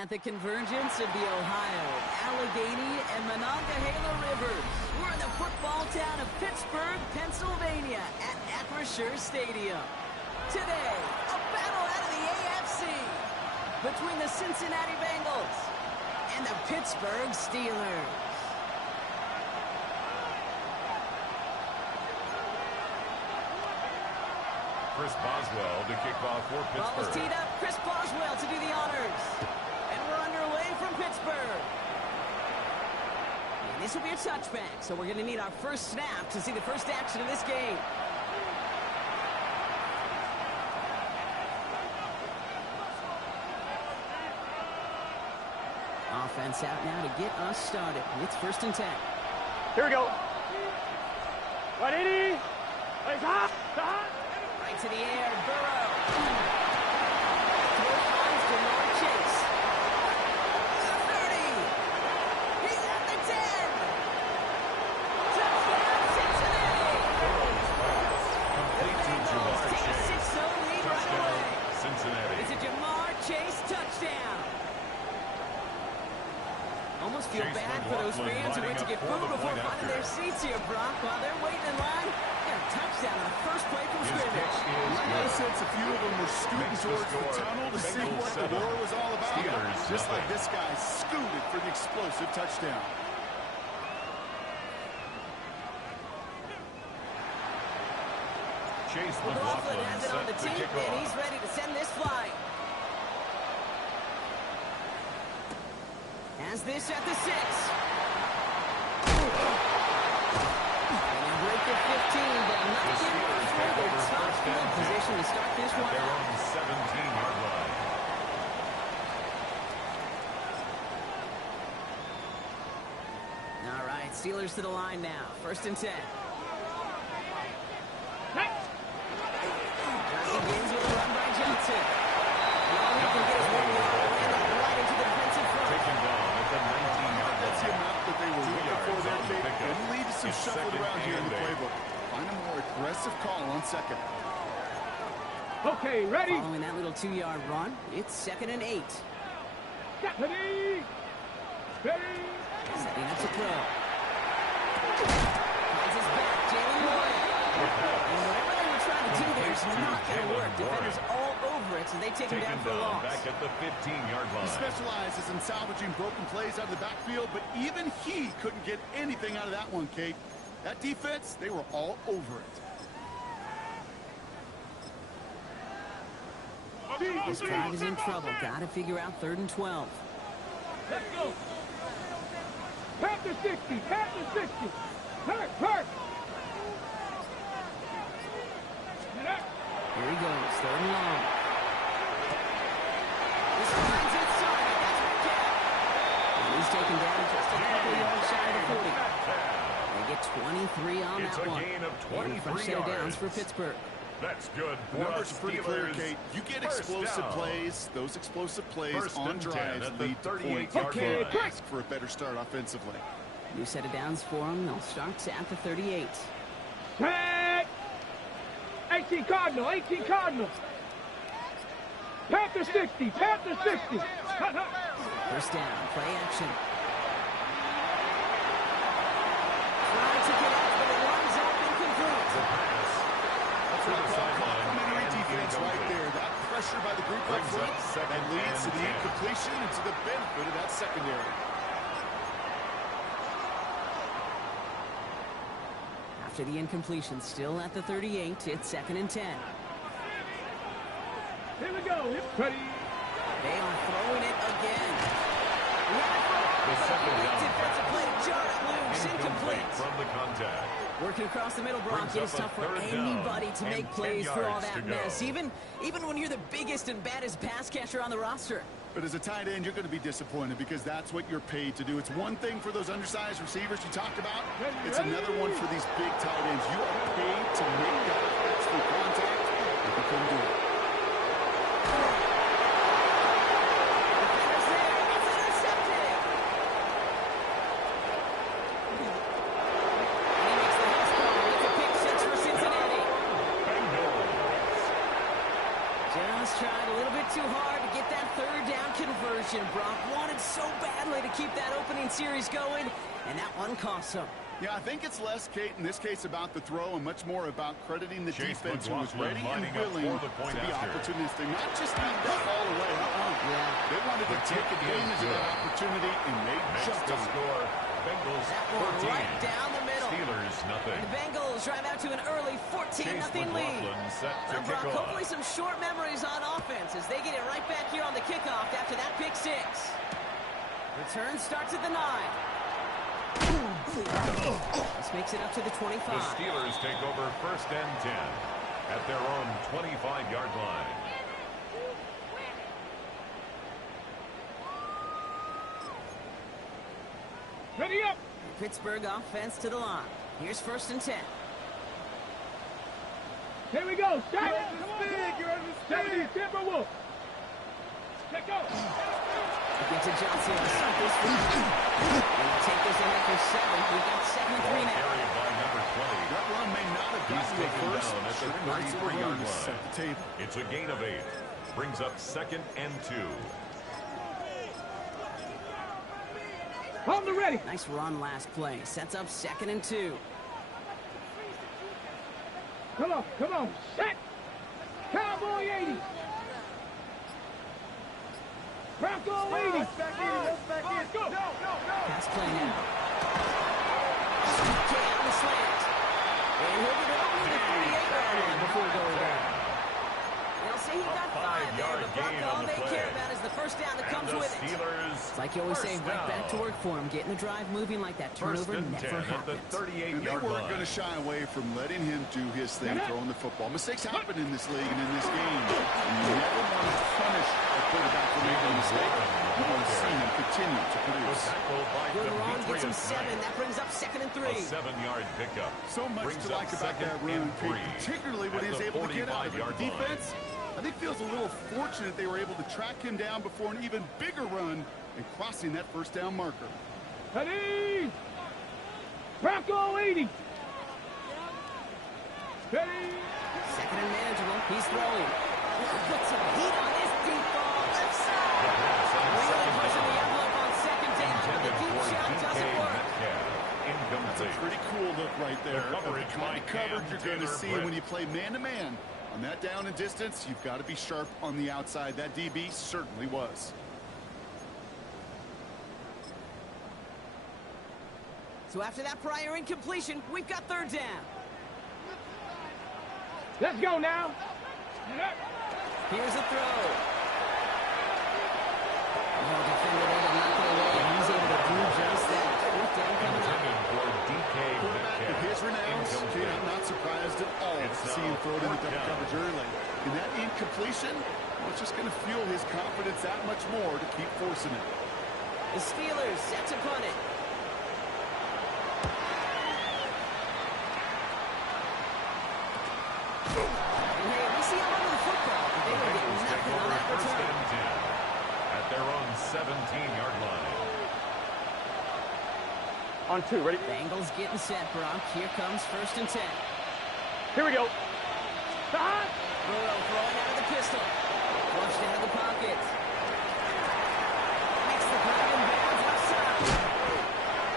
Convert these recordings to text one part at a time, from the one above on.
At the convergence of the Ohio, Allegheny, and Monongahela Rivers, we're in the football town of Pittsburgh, Pennsylvania, at Acrisure Stadium. Today, a battle out of the AFC between the Cincinnati Bengals and the Pittsburgh Steelers. Chris Boswell to kick off for Pittsburgh. Ball was teed up. Chris Boswell to do the honors. And we're underway from Pittsburgh. And this will be a touchback, so we're going to need our first snap to see the first action of this game. Offense out now to get us started. It's 1st and 10. Here we go. 180. Hot. Right to the air, Burrow. Throw finds Jamar Chase. 30. He's at the 10. Touchdown, Cincinnati. Complete to Jamar Take a Chase. 6-0 lead right away. Cincinnati. It's a Jamar Chase touchdown. Almost feel Chase bad for those fans who went to get food before finding their seats here, Brock. While they're waiting in line, they're a touchdown on the first play from scrimmage. My sense a few of them were scooting towards the tunnel to see what the war was all about. Just like this guy scooted for the explosive touchdown. Chase McLaughlin has it on the team, and he's ready to send this flying. Has this at the 6. And break the 15, but not getting further. Top field position to start this one Their out. own 17-yard line. All right, Steelers to the line now. 1st and 10. Begins with a run by Johnson. Now he can get his one right into the defensive front. Taken down at the 19-yard line. That's the amount that they were looking for there, on the Kate. pickup. And leave some It's shuffled second around here in the and 8. playbook. Find a more aggressive call on 2nd. Okay, ready. Following that little 2-yard run, it's 2nd and 8. Ready. Ready. Setting up to throw. Finds his back, Jalen Warren. And whatever they were trying to do there is not going to work. Defenders all over it, so they take him down for a loss. Back at the 15-yard line. He specializes in salvaging broken plays out of the backfield, but even he couldn't get anything out of that one, Kate. That defense, they were all over it. This drive is in trouble. Got to figure out 3rd and 12. Let's go. Panther 60. Panther 60. Hurt. Here he goes, 3rd and long. This finds its target. That's McCabe. And he's taken down just a couple yards shy of the 40. They get 23 on It's that a one. gain of And a fresh 23 set of downs yards. for Pittsburgh. That's good. The numbers are pretty clear, Kate. You get First explosive down. plays. Those explosive plays First on and 10 drives at the lead to 38-yard points. line. You can't ask for a better start offensively. New set of downs for them. They'll start at the 38. Tag. 18 Cardinal. Panther 60. Panther 60. First down, play action. Trying to get out, but it runs up incomplete. The pass. That's what I call complimentary defense right there. That pressure by the group up Brings front up second that leads to and the 10. incompletion and to the benefit of that secondary. After the incompletion, still at the 38, it's 2nd and 10. Here we go. Ready. They are throwing it again. The second down Defensive play to jar it loose, incomplete incomplete. from the contact. Working across the middle, Brock, Brings it is up a tough for third down anybody to and make 10 plays through all yards that to go. mess, even when you're the biggest and baddest pass catcher on the roster. But as a tight end, you're going to be disappointed because that's what you're paid to do. It's one thing for those undersized receivers you talked about. It's another one for these big tight ends. You are paid to make that catch through contact if you couldn't do it. Defender's there. It's intercepted. And he makes the house call. It's a pick 6 for Cincinnati. Bengals. Just Just tried a little bit too hard to get that third down conversion. Brock wanted so badly to keep that opening series going, and that one cost him. Yeah, I think it's less, Kate, in this case about the throw and much more about crediting the defense who was ready and willing to be opportunistic. Not just leave that ball away. They wanted to take advantage of that opportunity, and they jumped on score. Bengals 14. Right down the middle. Steelers nothing. And the Bengals drive out to an early 14-0 lead. Set to Now, Brock, hopefully some short memories on offense as they get it right back here on the kickoff after that pick six. Return starts at the 9. This makes it up to the 25. The Steelers take over 1st and 10 at their own 25-yard line. Ready up. Pittsburgh offense to the line. Here's 1st and 10. Here we go. Shot. You're on the stage. Timberwolf. Let go. Get to Johnson to stop this one. We'll take this in after 7. We've got 2nd and 3 now. Carried by number 20. That run may not have gotten you first. Down at the 33-yard line. Set the table. It's a gain of 8. Brings up 2nd and 2. Hold the ready. Nice run last play. Sets up 2nd and 2. Come on. Set. Cowboy 80. Bronco 80. Let's back in. Go. Pass play now. Okay, on the slant. And he'll get it over the 38-yard line before going down. They'll say he got 5 there, but Brock, all they care about is the first down that comes with it. It's like you always say, right back to work for him, getting the drive moving like that turnover never happened. And they weren't going to shy away from letting him do his thing, throwing the football. Mistakes happen in this league and in this game. And you never want to punish a quarterback for making a mistake. You want to see him continue to produce. Good run, gets him 7. That brings up 2nd and 3. A 7-yard pickup. So much to like about that run, particularly when he was able to get out of it. The defense, I think, feels a little fortunate they were able to track him down before an even bigger run and crossing that first down marker. Ready. Bronco 80. Ready. 2nd and manageable. He's throwing. Put some heat on this deep ball. Left side. Really pushing the envelope on 2nd down. The deep shot doesn't work. That's a pretty cool look right there. The kind of coverage you're going to see when you play man-to-man. On that down and distance, you've got to be sharp on the outside. That DB certainly was. So after that prior incompletion, we've got 3rd down. Let's go now. Here's a throw. Well defended it and knocked it away, and he's able to do just that. 4th down coming up. With his renounce, I'm not surprised at all to see him throw it in the double coverage early. And that incompletion, well, it's just going to fuel his confidence that much more to keep forcing it. The Steelers set to punt it. And hey, we see him running the football, but they were getting nothing on that return. At their own 17-yard line. On 2, ready? Bengals getting set, Brock. Here comes 1st and 10. Here we go. Burrow throwing out of the pistol. Flushed out of the pocket. Makes the grab and bounds outside.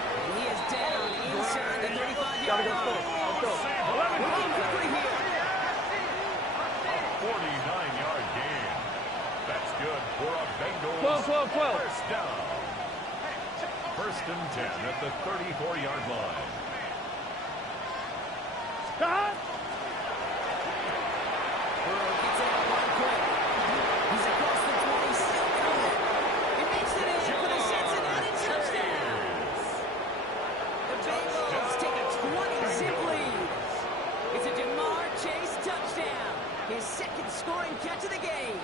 And he is down inside the 35-yard line. Let's go. Looking quickly here. A 49-yard gain. That's good for a Bengals 12. first down. 1st and 10 at the 34-yard line. Burrow gets it out one quick. He's across the 20, still coming. He makes it in for the Cincinnati touchdown. The Bengals take a 20-zip lead. It's a DeMar Chase touchdown. His 2nd scoring catch of the game.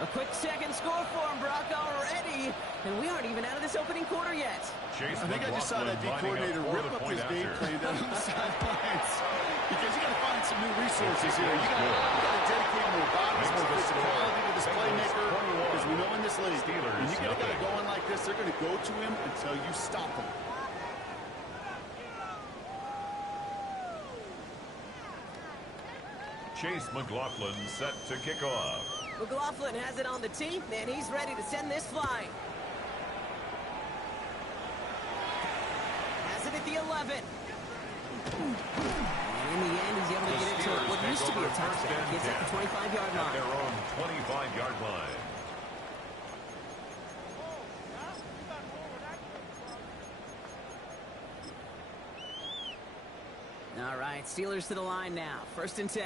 A quick 2nd score for him, Brock, already. And we aren't even out of this opening quarter yet. I think I just saw that D coordinator rip up his game plan down on the sidelines. Because you got to find some new resources here. You got to dedicate more bodies, more physicality to this playmaker. Because we know in this league, when you get a guy going like this, they're going to go to him until you stop him. Chase McLaughlin set to kick off. McLaughlin has it on the tee, and he's ready to send this flying. Has it at the 11. And in the end, he's able to get into what used to be a touchdown. Gets at the 25-yard line. At their own 25-yard line. All right, Steelers to the line now. 1st and 10.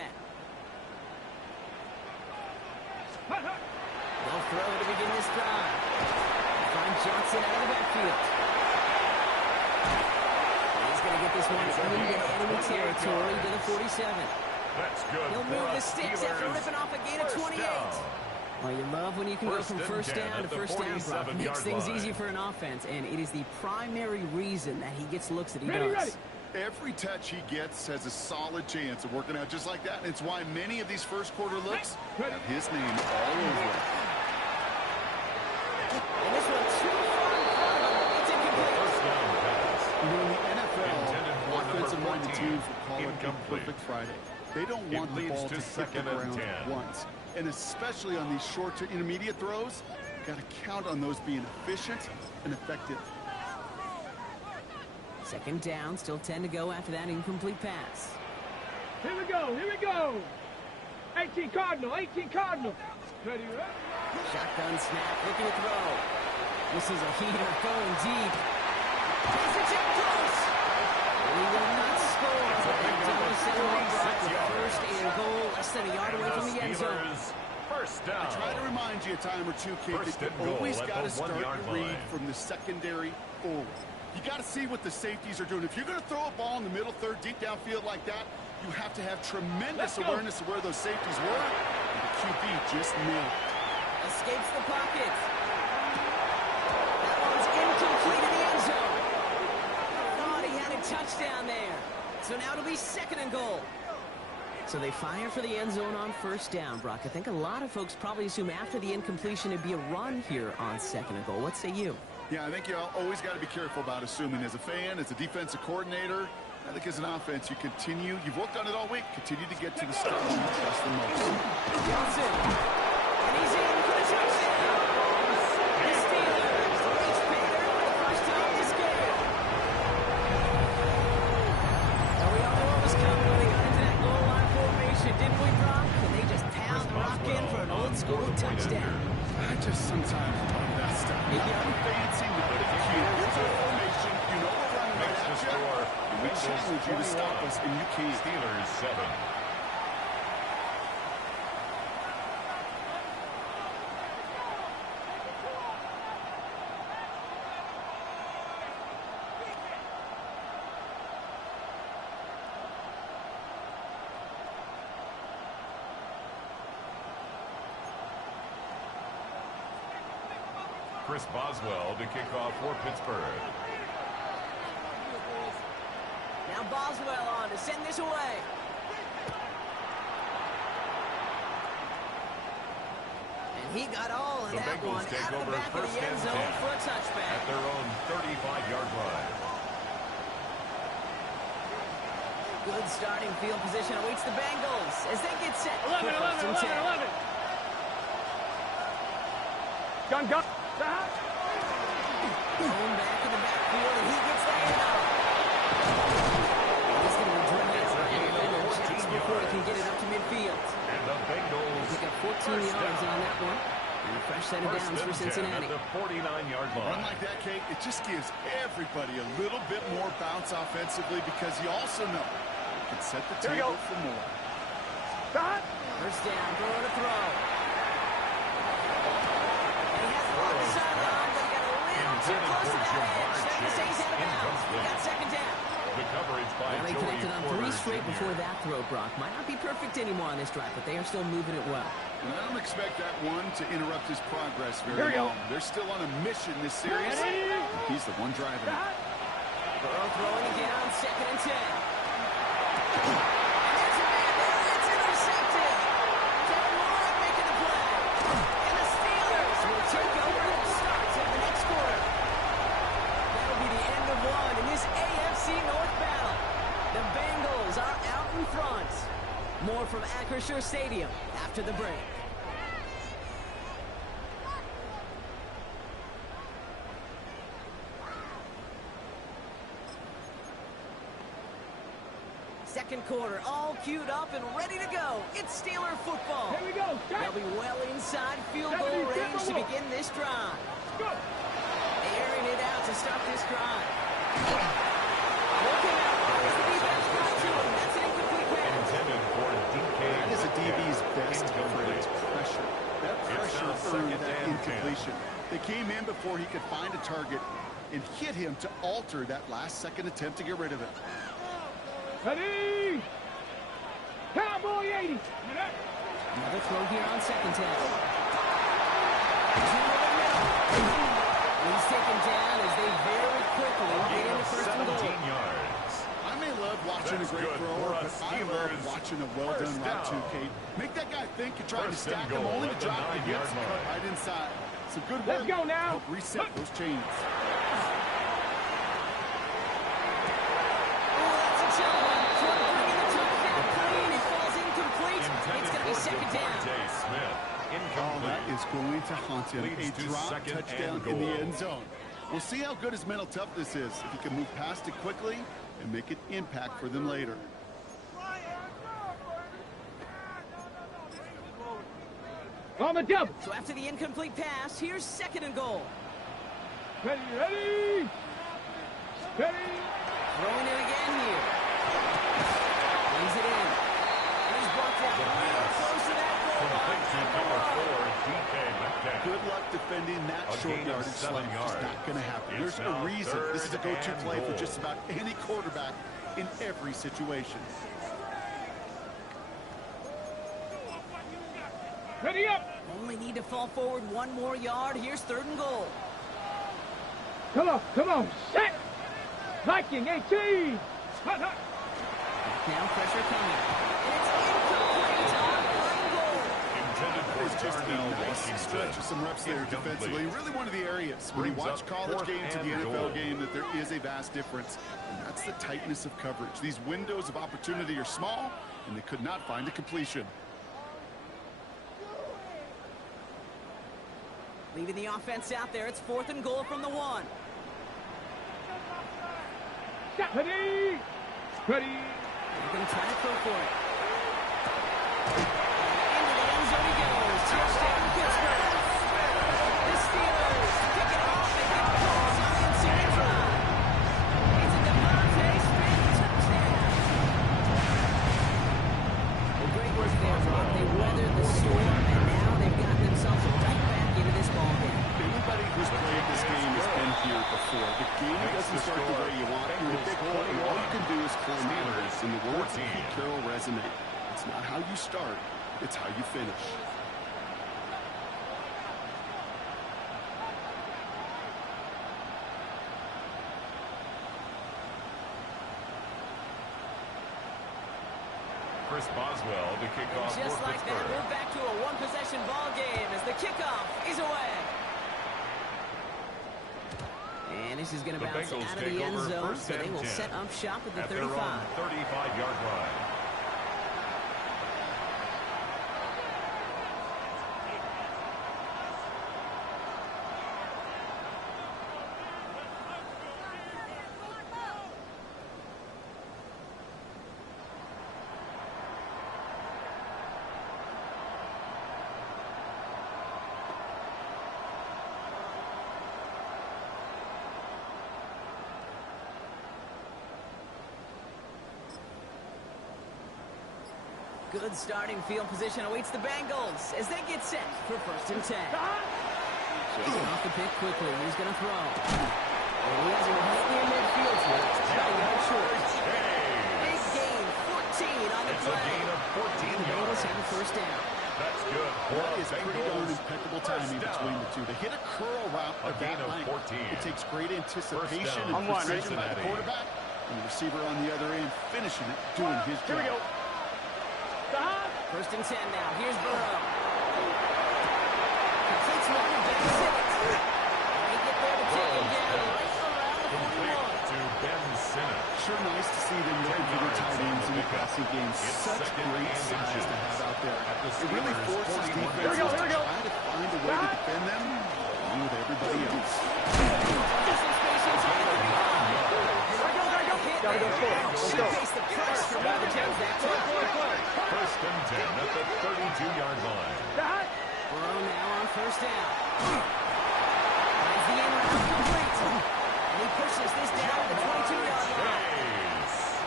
They'll throw to begin this drive. Find Johnson out of the backfield. He's going to get this one into enemy territory to the 47. That's good. He'll move the sticks after ripping off a gain of 28. Well, you love when you can go from first down to first down, Brock. It makes things easy for an offense, and it is the primary reason that he gets looks that he does. Every touch he gets has a solid chance of working out just like that. And it's why many of these first quarter looks have his name all over it. And this one too far in front of him. It's incomplete. First down pass. In the NFL, offensive-minded teams will call it a perfect Friday. They don't want the ball to hit the ground once. And especially on these short to intermediate throws, you've got to count on those being efficient and effective. 2nd down, still 10 to go after that incomplete pass. Here we go. 18 Cardinal. Ready, Shotgun snap, looking to throw. This is a heater going deep. Is it too close? He will not score. First and goal, less than a yard away from the end zone. First down. I try to remind you a time or two, kid, that you always got to start your read from the secondary forward. You got to see what the safeties are doing. If you're going to throw a ball in the middle third, deep downfield like that, you have to have tremendous awareness of where those safeties were. And the QB just nailed it. Escapes the pocket. That one's incomplete in the end zone. Thought he had a touchdown there. So now it'll be 2nd and goal. So they fire for the end zone on 1st down, Brock. I think a lot of folks probably assume after the incompletion it'd be a run here on 2nd and goal. What say you? Yeah, I think you always got to be careful about assuming. As a fan, as a defensive coordinator, I think as an offense, you've worked on it all week, continue to get to the stuff you trust the most. Johnson, and he's in for the touchdown. The Steelers reach Baker for the first time this game. Now we all know what was coming when they got into that goal line formation, didn't we, Brock? And they just pound the rock in for an old-school touchdown. I just sometimes love that stuff. Nothing fancy, nothing cute. Here's our formation. You know we're running right at you. We challenge you to stop us, and you can't. Steelers 7. Chris Boswell to kick off for Pittsburgh. Now Boswell on to send this away. And he got all of that one out of the back of the end zone for a touchback. At their own 35-yard line. Good starting field position awaits the Bengals as they get set. 11. Gun. Going back in the backfield, and he gets the handoff. He's going to return that just before he can get it up to midfield. And the Bengals pick up 14 yards on that one. And a fresh set of downs for Cincinnati. At the 49-yard line. Run like that, Kate, it just gives everybody a little bit more bounce offensively because you also know you can set the table for more. First down, throw to throw. And he has it on the sideline, but he got a little too close to that edge. They're going to say he's out of bounds. He got 2nd down. The coverage by Well, they Joey connected on 3 straight Jr. before that throw, Brock. Might not be perfect anymore on this drive, but they are still moving it well. And I don't expect that one to interrupt his progress very long. They're still on a mission this series. He's the one driving. Burrow throwing again on 2nd and 10. And there's a man there. It's intercepted. John Warren making the play. And the Steelers will take over the start of the next quarter. That'll be the end of one in this AFC North battle. The Bengals are out in front. More from Acrisure Stadium after the break. Second quarter, all queued up and ready to go. It's Steeler football. Here we go. They'll be well inside field goal range to begin this drive. Go. Airing it out to start this drive. Looking out. As the defense got to him. That's an incomplete pass. Intended for Tckl. That is a DB's best friend, pressure. That pressure earned that incompletion. They came in before he could find a target and hit him to alter that last-second attempt to get rid of it. Ready! Cowboy 80! Another throw here on second down. He's taken down as they very quickly get into first and goal. 17 yards. I may love watching a great thrower, but I love watching a well-done route too, Kate. Make that guy think you're trying to stack him, only to drop the hits and cut right inside. Some good work. Let's go now. Help reset those chains. Oh, that is going to haunt him. A drop touchdown in the end zone. We'll see how good his mental toughness is, if he can move past it quickly and make an impact for them later. On the double. So after the incomplete pass, here's second and goal. Ready, ready. Ready. Throwing it again here. Brings it in. And he's brought down real close to that goal line. Good luck defending that short yardage slump. It's not going to happen. There's a reason this is a go-to play for just about any quarterback in every situation. Ready up. Only need to fall forward one more yard. Here's third and goal. Come on, come on. Set. Viking 18. Hot, hot. Now pressure coming. And it's incomplete on third and goal. It's just a nice stretch of some reps there defensively. Really one of the areas when you watch college game to the NFL game that there is a vast difference. And that's the tightness of coverage. These windows of opportunity are small, and they could not find a completion. Leaving the offense out there. It's fourth and goal from the one. Ready. Ready. They're going to try to throw for it. Into the end zone he goes. Touchdown, Pittsburgh. The Steelers pick it off and get calls on the ensuing drive. It's a Devontae Smith touchdown. Well, great work there, Rob. They weathered the storm, and now they've got themselves right back into this ball game. Anybody who's played this game has been here before. The game doesn't start the way you want. You're in a big hole, and all you can do is climb out. And the words of Tckl resonate. It's not how you start, it's how you finish. Chris Boswell to kick off Just for like that, Pittsburgh. we're back to a one-possession ball game as the kickoff is away. And this is going to The bounce Bengals out of take the end over zone, first so they and will 10 set up shop at the at their own 35. 35-yard line. Good starting field position awaits the Bengals as they get set for first and 10. Shaking off the pick quickly. He's going to throw. And he has a right near midfield here. It's about a yard short. Big gain, 14 on the play. It's a gain of 14 The Bengals yards. have a first down. That's good. That is pretty darn impeccable timing between the two. They hit a curl route A of gain that of length. 14. It takes great anticipation First and down. precision by the Cincinnati. quarterback, and the receiver on the other end finishing it, doing his job. Here we go. First and 10 now. Here's Burrow. Completes one to Ben Simmons. They get there to take him down right around the 41. Complete to Ben Simmons. sure nice to see them looking for their tight ends in the passing game. Such great size to have out there. It really forces defenses to try to find a way to defend them along with everybody else. Gotta go forward. Let's go. First and 10 at the 32-yard line. Burrow now on first down. Finds the end route complete. And he pushes this down to the 22-yard line.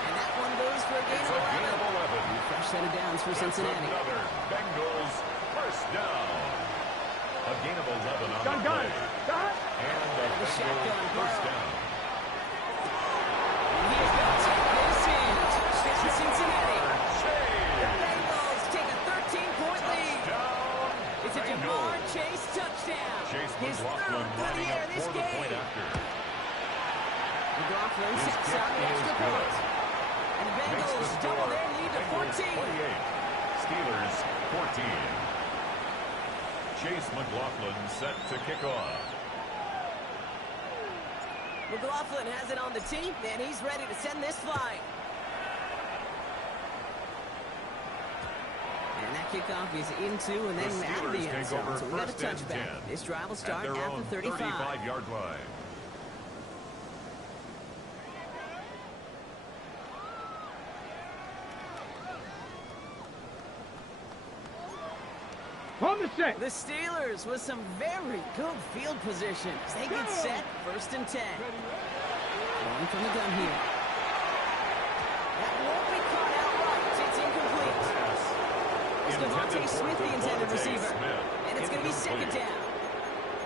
And that one goes for a gain of 11. Fresh set of downs for Cincinnati. Another Bengals first down. A gain of 11 on the play. And the Bengals first down. Cincinnati. The Bengals take a 13-point lead. It's a Jamar Chase touchdown. His third for the year this game. McLaughlin sets up the extra point. And the Bengals double their lead to 14. 28. Steelers 14. Chase McLaughlin set to kick off. McLaughlin has it on the team, and he's ready to send this flying. And that kickoff is into and then out of the end zone. So we've got a touchback. This drive will start at the 35. 35-yard line. On the set. The Steelers with some very good field position as they get set, first and 10. Going from the gun here. That won't be caught outright. It's incomplete. It's Devontae Smith, the intended receiver. And it's going to be second down.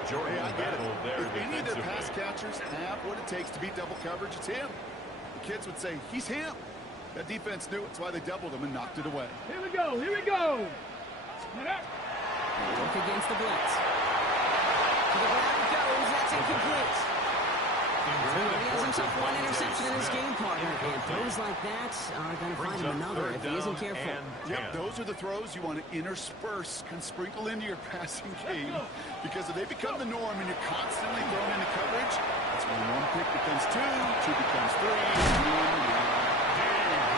Jordan battle there. If any of their pass catchers have what it takes to beat double coverage, it's him. The kids would say, he's him. That defense knew it. That's why they doubled him and knocked it away. Here we go. Here we go. Work against the blitz. To the ground it goes. That's incomplete. He has himself one interception in his game, partner. And throws like that are going to find him another if he isn't careful. Yep, those are the throws you want to intersperse and sprinkle into your passing game. Because if they become the norm and you're constantly thrown into coverage, that's when one pick becomes two becomes three,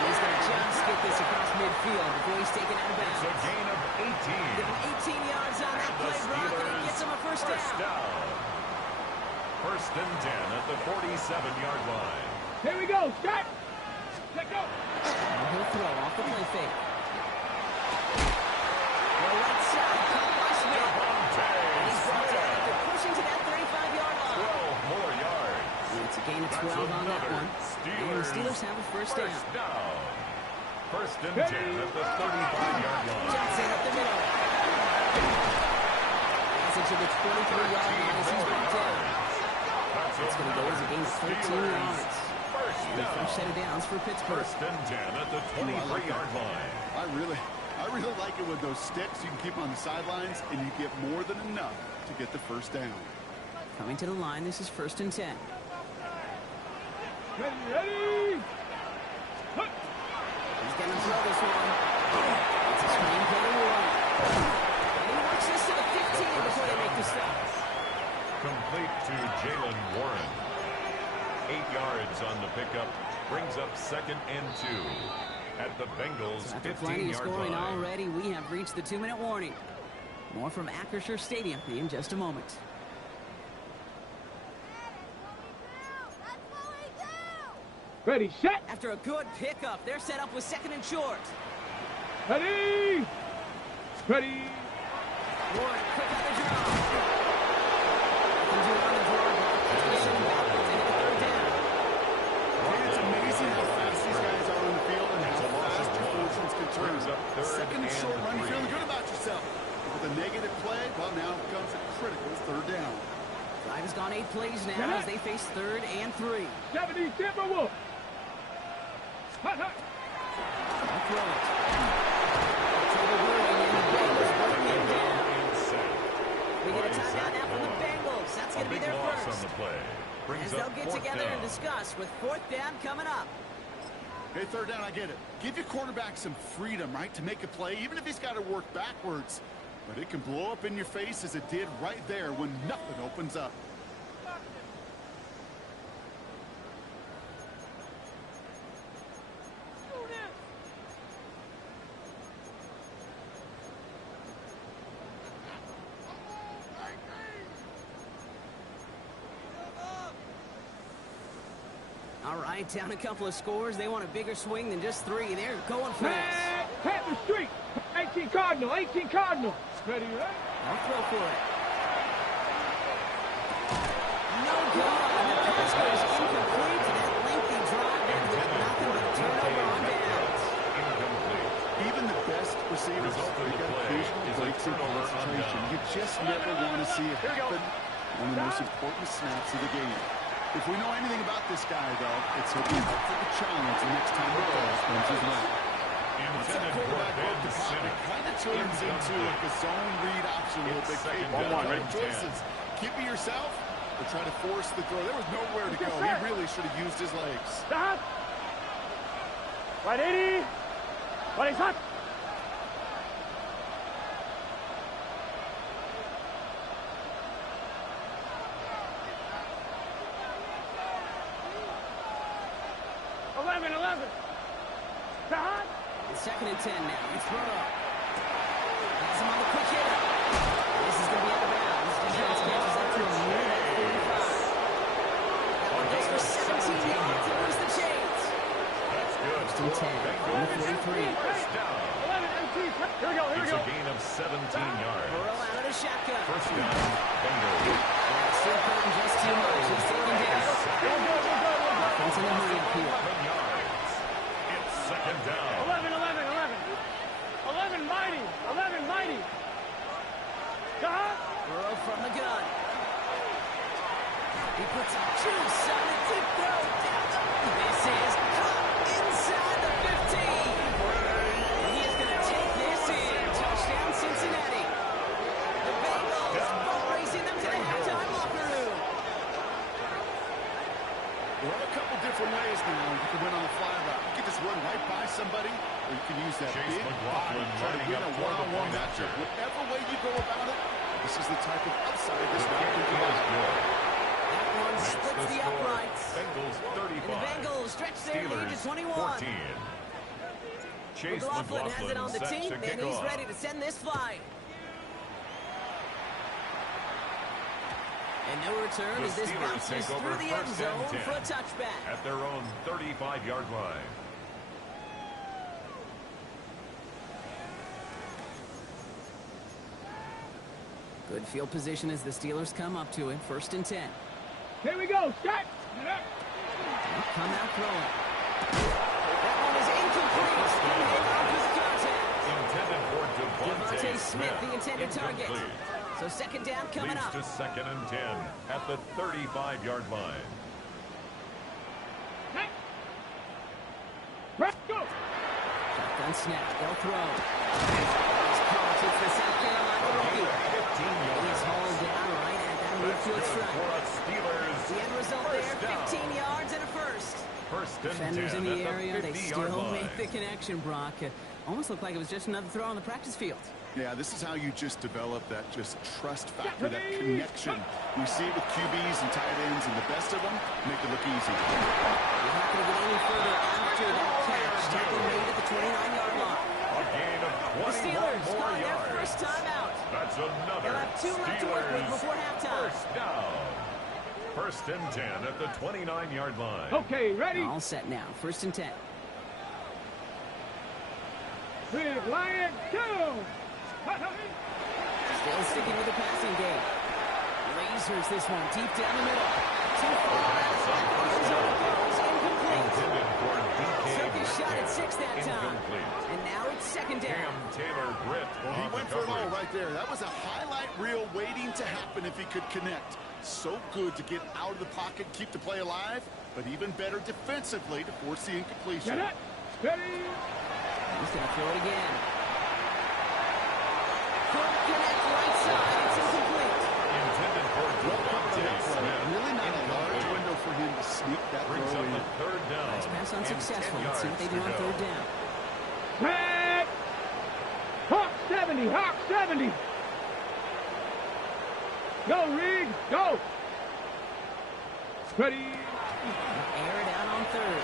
He's going to just get this across midfield before he's taken out of bounds. It's a gain of 18. Give him 18 yards on that play, Brock, and it gets him a first down. First and 10 at the 47-yard line. Here we go. Start. Let go. And he'll throw off the play fake. The right side, caught by Smith. And he's brought down after pushing to that 35-yard line. 12 more yards. It's a gain of 12 on that one. And the Steelers have a first down. First and 10 at the 35-yard line. Johnson up the middle. It's into the 23-yard line as he's brought down. It's going to go as a gain of 13 yards. And a fresh set of downs for Pittsburgh. First and 10 at the 23-yard line. I really like it with those sticks. You can keep them on the sidelines, and you get more than enough to get the first down. Coming to the line, this is first and 10. Ready. He's going to throw this one. It's a screenplay to Warren. And he works this to the 15 before they make the stop. Complete to Jalen Warren. 8 yards on the pickup. Brings up second and 2 at the Bengals' So after plenty of 15-yard scoring line. already, we have reached the 2-minute warning. More from Acrisure Stadium in just a moment. Ready, set. After a good pickup, they're set up with second and short. Ready. Ready. Warren, quick on the draw. Can do it on the draw. That's going to send him backwards into the third down. It's amazing how fast these guys are on the field and how fast your fortunes can turn. Second and short run, you're feeling good about yourself. With a negative play, well, now comes a critical third down. Drive has gone 8 plays now as they face third and 3. 70 Timberwolf. Hot, hot. They'll throw it. Trouble moving in the Bengals putting him down. We get a timeout now from the Bengals. That's going to be their first. On the play. As they'll get together and discuss with fourth down coming up. Hey, third down, I get it. Give your quarterback some freedom, right, to make a play, even if he's got to work backwards. But it can blow up in your face as it did right there when nothing opens up. Right, down a couple of scores. They want a bigger swing than just 3. They're going for this. Panther Street. 18 Cardinal. 18 Cardinal. Ready, right? I'll throw for it. No good. And the pass goes incomplete to that lengthy drive. And with nothing but a turnover on downs. Incomplete. Even the best receivers, they got occasional breaks in concentration. You just never want to see it happen on the most important snaps of the game. If we know anything about this guy, though, it's he'll be up for the challenge the next time the ball comes his way. Intended for Ben City. It kind of turns into the zone read option a little bit. Ready? Choices. Keep it yourself or try to force the throw. There was nowhere to go. He really should have used his legs. Stop. Right, 80. Right, hot. Second and 10 now. He's thrown up. Has him on the quick hit. This is going to be out of bounds. Defense catches up to him near that 45. That one goes for 17 yards and lose the chains. That's good. First and 10 on the 43. First down. 11, 18. Here we go, here we It's go. a gain of 17 yards. Burrow out of the shotgun. First down. Bengals. Still hurting just too much. He's taken down. Offense in the hurry up here. 11 yards. It's second down. 11, 11, 11. 11 mighty. 11 mighty. Burrow from the gun. He puts some juice on the deep throw. Down the... This is caught inside the 15. He is going to take this in. Touchdown, Cincinnati. The Bengals racing them to the halftime locker room. There are a couple different ways now you can win on the fly route. You can just run right by somebody, or you can use that Chase big body McLaughlin to try to lining win up a for the one-on-one point matchup. after. Whatever way you go about it, this is the type of upside this guy can Is provide. good. That one Makes splits the score. uprights. Bengals And the 35. Bengals stretch their lead to Steelers 21. 14. Chase McLaughlin has it on the set team, to and kick he's off. ready to send this flying. And no return The as this Steelers bounces take over through the end first zone and 10 for a touchback. at their own 35-yard line. Good field position as the Steelers come up to it. First and 10. Here we go. Start. Come out throwing. That one is incomplete. Intended for Devontae Smith, the intended target. Incomplete. So second down coming Leads up. to second and 10 at the 35-yard line. Go. Shotgun snap. They'll throw. It's caught. It's the South Carolina rookie. 15 He is yards. hauled down right at that That's midfield good strike. for us Steelers. The end result First there, down. 15 yards and a first. First and 10 Defenders in the at area, they 50-yard still line. make the connection, Brock. Almost looked like it was just another throw on the practice field. Yeah, this is how you just develop that just trust factor, that connection. You see it with QBs and tight ends, and the best of them make it look easy. You're not going to get any further after that catch. Tackle made at the 29-yard line. A gain of The 21 Steelers more got their yards. first time out. That's another They'll have 2 left to work with Steelers before halftime. first down. First and 10 at the 29-yard line. Okay, ready? All set now. First and 10. Big Lion, go. Still sticking with the passing game. Lasers this one deep down the middle. Too far. Goes incomplete. Intended for Took DK his shot at 6 that time. Incomplete. And now it's second down. Cam Taylor Britt Well, he on went the for it all coverage. right there. That was a highlight reel waiting to happen if he could connect. So good to get out of the pocket, keep the play alive, but even better defensively to force the incompletion. Get it. Steady. He's going to throw it again. Couldn't connect right side. It's incomplete. Intended for Devontae Smith. Really not a large Incomplete. window for him to sneak that Brings throw up in. the third down. Nice pass and 10 unsuccessful. Let's see what they do yards on to go. third down. Back. Hawk 70. Hawk 70. Go, Reed. Go. Ready. Air it out on third.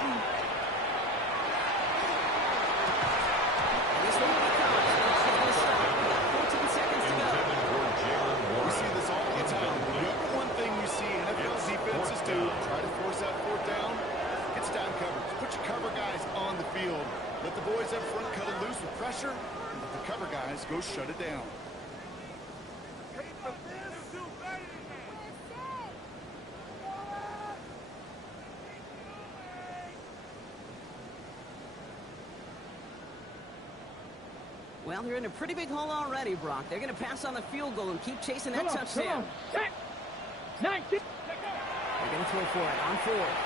And this one will be caught. It's going to stop. We got 14 seconds to go. Intended for Jalen We Warren. see this all the time. The number one thing you see NFL It's defenses fourth do, down. try to force that fourth down, gets down pressure and let the cover guys go shut it down. Well, they're in a pretty big hole already, Brock. They're going to pass on the field goal and keep chasing that touchdown. They're going to throw for it on fourth.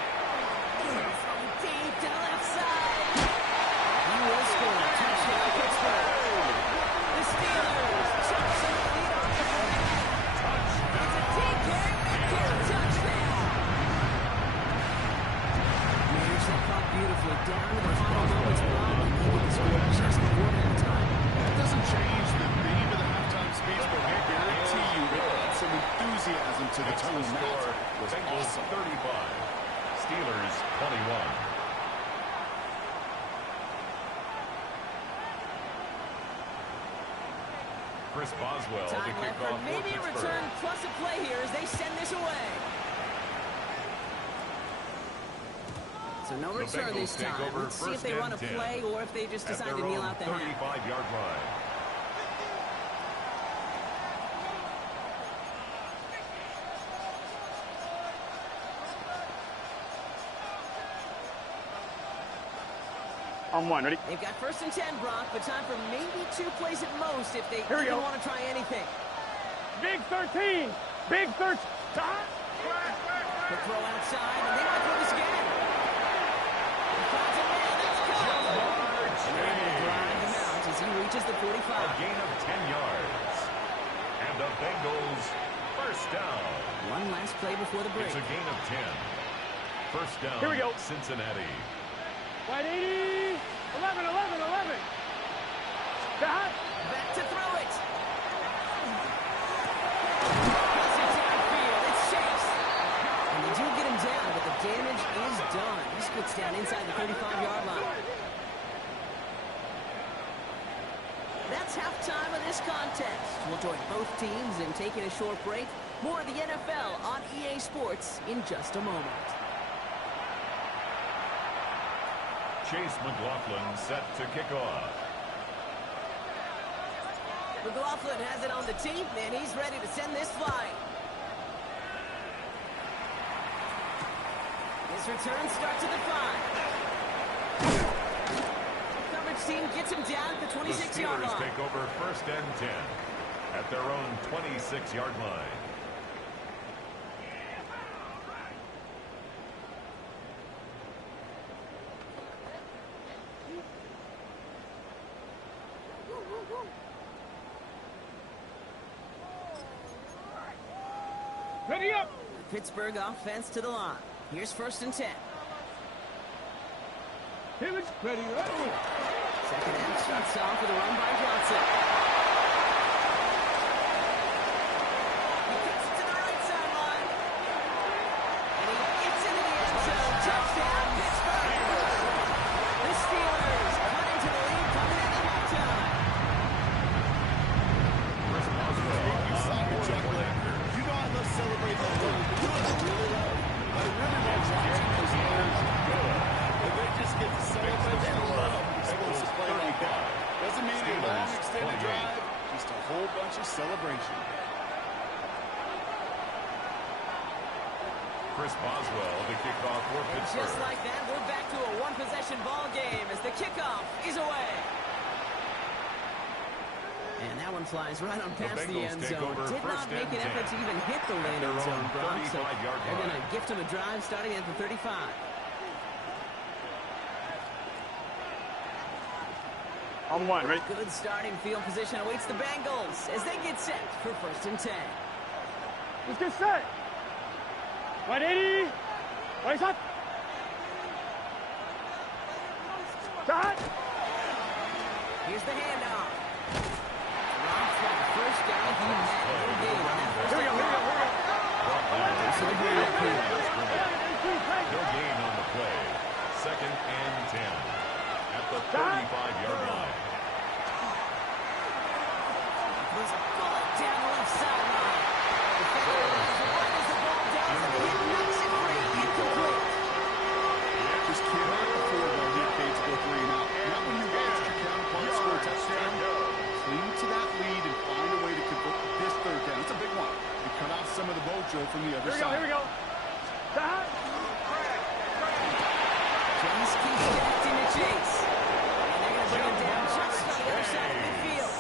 Deep to the left side. He will score. Touchdown, Pittsburgh. The Steelers charge the lead on the ground. It's a Tckl touchdown. Managed that clock beautifully down to the final moments. Brock, and they get the score just before halftime. That doesn't change the theme of the halftime speech, but I guarantee you it adds some enthusiasm to the tone. Score was awesome. 35. Steelers 21. Chris Boswell to Time kick left for off for maybe a Pittsburgh. return plus a play here as they send this away. So no return this time. Let's see if they run a play or if they just decide to kneel out the half. 35-yard line. On one, ready? They've got 1st and 10, Brock, but time for maybe 2 plays at most if they Here we even go. want to try anything. Big 13. Big 13. The throw outside, and they might throw this again. He finds a man. Let's go. They're going to drive him out as he reaches the 45. A gain of 10 yards. And the Bengals first down. One last play before the break. It's a gain of 10. First down, Here we go. Cincinnati. Wide 80. 11. Dot. Back to throw it. Passes downfield. It's Chase. And they do get him down, but the damage is done. He squirts down inside the 35-yard line. That's halftime of this contest. We'll join both teams in taking a short break. More of the NFL on EA Sports in just a moment. Chase McLaughlin set to kick off. McLaughlin has it on the team, and he's ready to send this flying. His return starts at the 5. Coverage team gets him down at the The 26-yard Steelers line. take over 1st and 10 at their own 26-yard line. Ready up. Pittsburgh offense to the line. Here's 1st and 10. Pivot. Ready. Second half starts off with a run by Johnson. He kicks it to the right sideline. And he gets into the end zone. Touchdown, Pittsburgh. The Steelers cut into the lead coming into halftime. Chris Boswell You saw me chuckling. You know I love celebrating that win. But you know what I really love? I really love watching those players good. And they just get to celebrate and love explosive play like that. Doesn't mean a long extended drive, just a whole bunch of celebration. Chris Boswell to kick off for And Pittsburgh. just like that, we're back to a one-possession ball game as the kickoff is away. And that one flies right on past the Bengals end take zone. over Did not 1st make and an effort to 10 even hit the at landing their zone, own Brock. So 35-yard they're going to line. gift him a drive starting at the 35. On one, ready? Good starting field position awaits the Bengals as they get set for 1st and 10. Let's get set. Wide 80. Wide shot. Dot. Here's the handoff. Rock for the first down. He had no gain on that first Here we go. No gain on the play. 2nd and 10 at the 35-yard line. There's a bullet down the left sideline. Defender runs the ball down and he knocks it free. Incomplete. Just cannot afford our hit to go 3 and out. Not when you watch your counterpart score from the other Here side. we go. Stop. Chase keeps connecting to Chase. And they're going to bring him down just on the other side of midfield.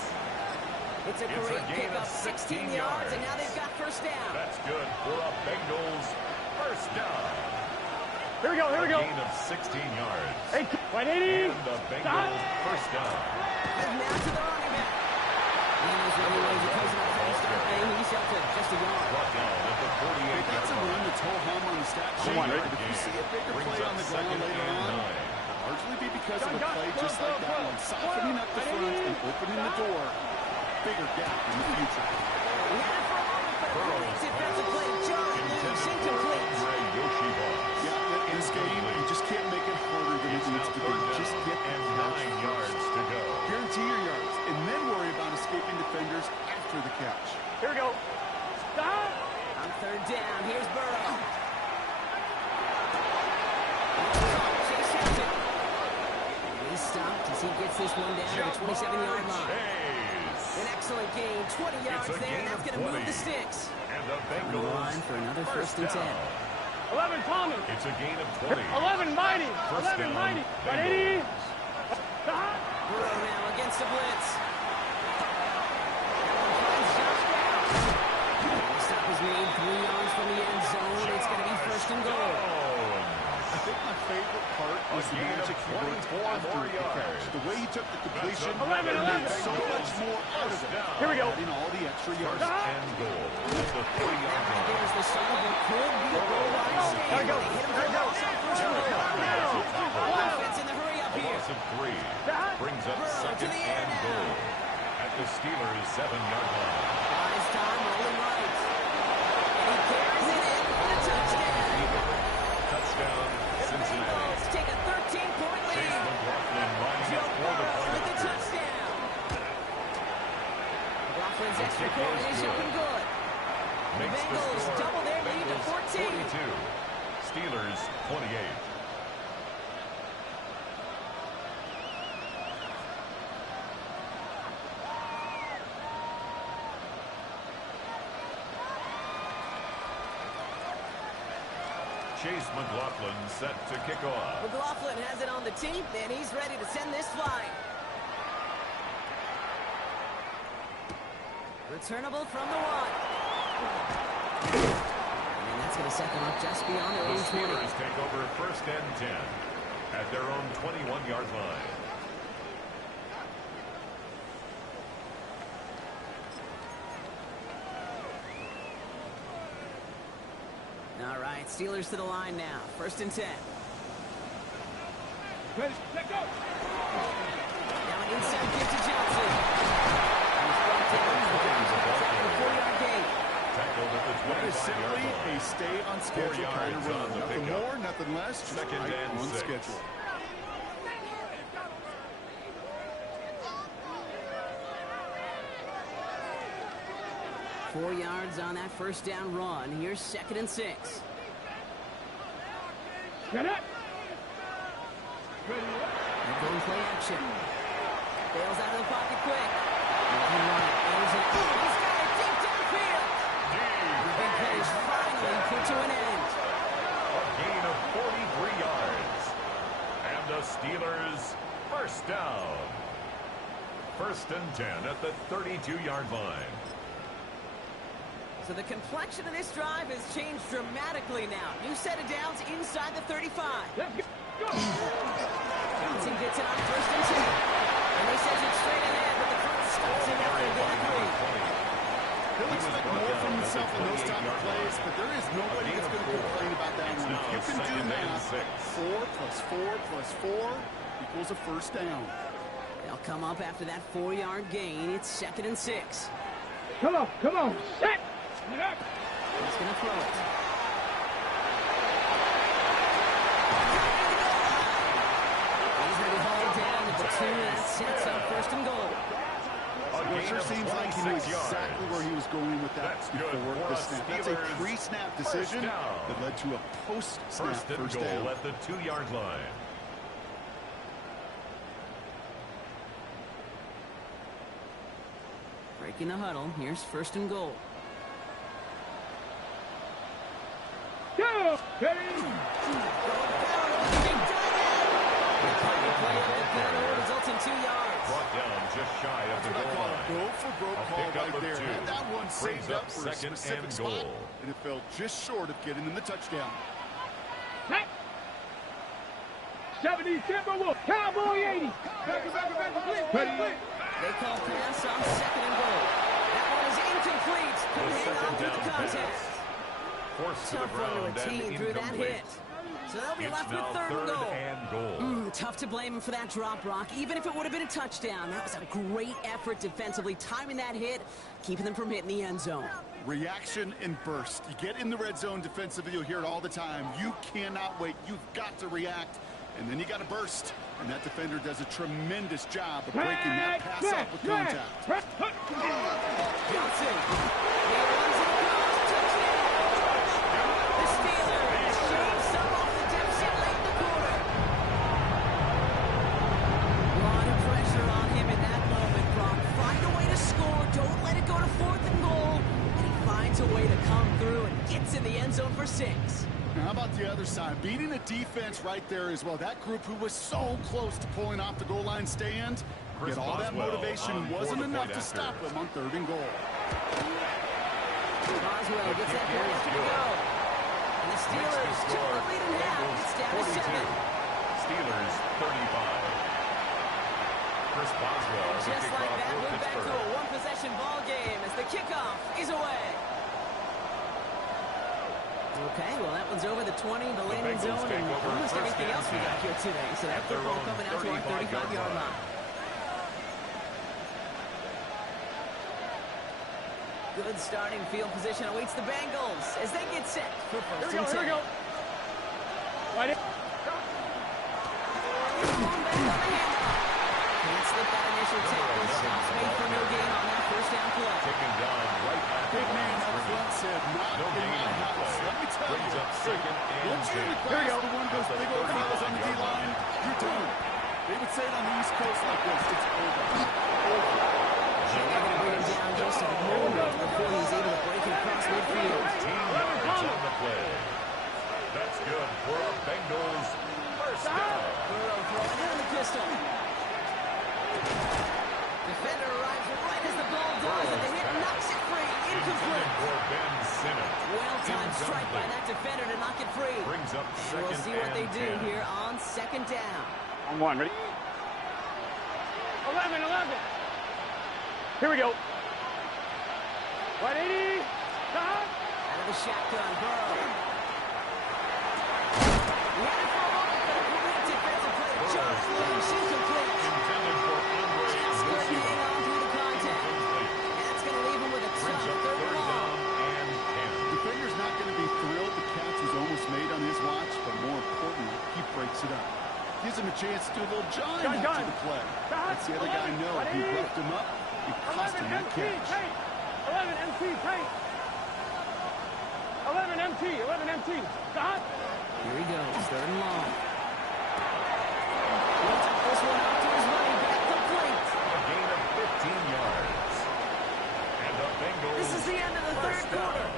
It's a great pickup, 16 yards, and now they've got first down. That's good for a Bengals first down. Here we go. A gain of 16 yards. Hey, 180. And the Bengals first down. And now to the running back. He knows what he wants. He comes up for the start. And he's out to just a yard. Brought down at the 48-yard That's a run that's whole home on the stat sheet. If you see a bigger play on the ground later on, largely be because of a play just like that one, softening up the front and opening the door. Bigger gap in the future. He had it for a moment, but a great defensive play. John Lewis incomplete. Yeah, in this game, you just can't make it harder than it needs to be. Just get and catch 9 yards to go. Guarantee your yards, and then worry about escaping defenders after the catch. Here we go. Stop. On third down, here's Burrow. Chase has it. He's stopped as he gets this one down to the 27-yard line. An excellent gain, 20 yards there, and that's going to move the sticks. And the On the Bengals line for another first and 10. 11 Thomas. It's a gain of 20. 11 Mighty. First 11 down, Mighty. Bengals. 180. Stop. Burrow now against the blitz. Finds Josh down. The stop is made 3 yards from the end zone. It's going to be first and goal. I think my favorite part was the magic he worked after the catch. The way he took the completion and made so much more out of it. Here we go. Adding all the extra yards. First and goal at the 30-yard line. There's the start of what could be a goal line save. There we go. They hit him for There we go. a loss on first and goal. Offense in the hurry up A here. loss of 3 brings up Burrow to second the air and now. goal at the Steelers' 7-yard line. Buys time, rolling right. And he carries it in for the touchdown. Touchdown, Cincinnati. Bengals take a 13-point Chase lead. McLaughlin lining Joe up for the Burrow with the point. touchdown. McLaughlin's extra point is up and good. The Makes the Bengals score. double their lead to Bengals 14. 42. Steelers 28. Chase McLaughlin set to kick off. McLaughlin has it on the tee, and he's ready to send this flying. Returnable from the 1. And that's going to set them up just beyond their The own 20. Steelers take over first and 10 at their own 21-yard line. All right, Steelers to the line now. First and 10. Ready. Let go. Now an inside give to Johnson. He's brought down. He's the 4-yard gain. Tackled at the That is 25-yard simply line. a stay on 4 schedule kind yards of on run. the Nothing pickup. more, nothing less, just Second right and on 6. schedule. Four yards on that first down run. Here's second and 6. Get it. They're going play action. Bails out of the pocket quick. Looking right. Aims it. He's got it deep downfield. The big play is finally put to an end. A gain of 43 yards. And the Steelers first down. First and 10 at the 32-yard line. So the complexion of this drive has changed dramatically now. New set of downs inside the 35. Let's go. Johnson gets it on first and 10. And they send it straight ahead, but the front stops him after a gain of 3. He'll expect more from himself in those type of plays, but there is nobody that's going to complain about that one. If you can do math, 4 plus 4 plus 4 equals a first down. They'll come up after that 4-yard gain. It's second and 6. Come on. Come on. Set. Get up. He's going to throw it. He's going to be hauled down at the 2. That sets up first and goal. It sure seems like he knew exactly where he was going with that before the snap. That's a pre-snap decision that led to a post-snap First and first goal down. at the 2-yard line. Breaking the huddle. Here's first and goal. Go. Ready? Results in 2 yards. Brought down just shy of the goal line. Go for broke A call pickup right of there. 2. Had that one saved Brings up up for a second specific and spot, goal. and it fell just short of getting them the touchdown. 70 Timberwolves. Cowboy 80. Ready? They call pass on 2nd and goal. That one is incomplete. Couldn't hang on through the contest. Forced to the Tough one to ground attain and through that incomplete. hit. So they'll be It's left with now 3rd and goal. Tough to blame him for that drop, Brock. Even if it would have been a touchdown, that was a great effort defensively, timing that hit, keeping them from hitting the end zone. Reaction and burst. You get in the red zone defensively, you'll hear it all the time. You cannot wait. You've got to react, and then you got to burst. And that defender does a tremendous job of breaking that pass off with contact. Johnson. He runs it across. Touchdown. The Steelers shave some off the dipset late in the quarter. A lot of pressure on him in that moment, Brock. Find a way to score. Don't let it go to 4th and goal. And he finds a way to come through and gets in the end zone for 6. Now, how about the other side? Beating a defense right there as well. That group who was so close to pulling off the goal line stand, yet all that motivation wasn't enough to stop them on 3rd and goal. Boswell gets that pass to go. And the Steelers took the lead in half. It's down to 7. Steelers 35. Chris Boswell as a Just like kickoff that, for we're back to Pittsburgh. a one-possession ball game as the kickoff is away. Okay, well, that one's over the 20, the landing Bengals zone, take and over almost first everything and else we 10. got here today. So that At their football own coming out to our 35-yard line. Good starting field position awaits the Bengals as they get set for first and 10. Here we go. Right in. Can't slip that initial tackle. Stops made for no gain on that first down play. Taken down right at the Big man line of up front scrimmage. said, not No in gain my on the house. play. Let me tell Brings you, up second and once you're in the 10. class to one of those At the big old fellas on the 35-yard D-line, line. you're done. They would say it on the East Coast like this, it's over. Over. They're going to bring him down just a moment before he's able to break it across midfield. 15 yards on the play. That's good for a Bengals first down. Burrow throwing in the pistol. Defender arrives right as the ball does, and the hit knocks it free. Incomplete. For Ben Simmons. Well-timed strike by that defender to knock it free. Brings up And second we'll see what they do and 10. here on 2nd down. On 1, ready? 11. Here we go. 180. Stop. Out of the shotgun, Burrow. He had it for a moment, but a great defensive play. Jones loose, incomplete. Intended for Andre Just couldn't hang on through the contact. And that's going to leave him with a Brings tough up 3rd third and long. down and 10. Defender's not going to be thrilled the catch was almost made on his watch, but more importantly, he breaks it up. Gives him a chance to do a little John after the play. Lets the other guy know he roughed him up. He cost him that catch. 11 MT, paint. 11 MT. Stop. Here he goes, 3rd and long. He'll take this one out to his money, but complete. A gain of 15 yards. And the Bengals. This is the end of the first 3rd quarter. down.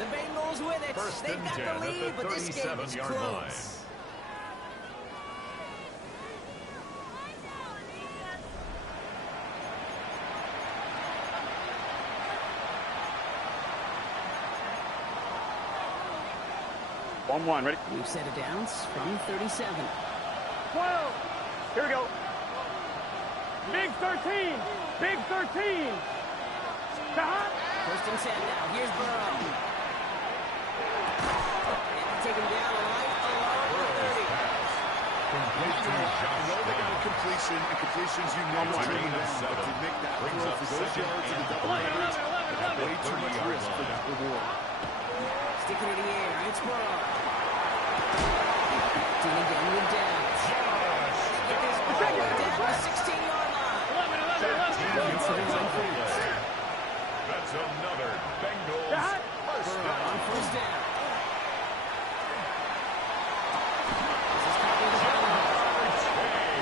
The Bengals with it. First They've and got 10 the at lead, the but this game is 37-yard close. line. One, ready? We've set it down from 37. 12. Here we go. Big 13. Stop. First and 10 now. Here's Burrow. And take him down right along the 30. Complete to Josh They got a Dobbs. completion, and completions you know is Gain really of down. But 7. to make that Brings throw up for those second yards in the and double 11. yards, At the way too much 30-yard risk for line. that reward. Sticking it in the air. It's Burrow. Doing again with Downs. Get this ball down to the 16-yard line. 11. That's another Bengals first Burrow down. on first down. This is caught with the ball.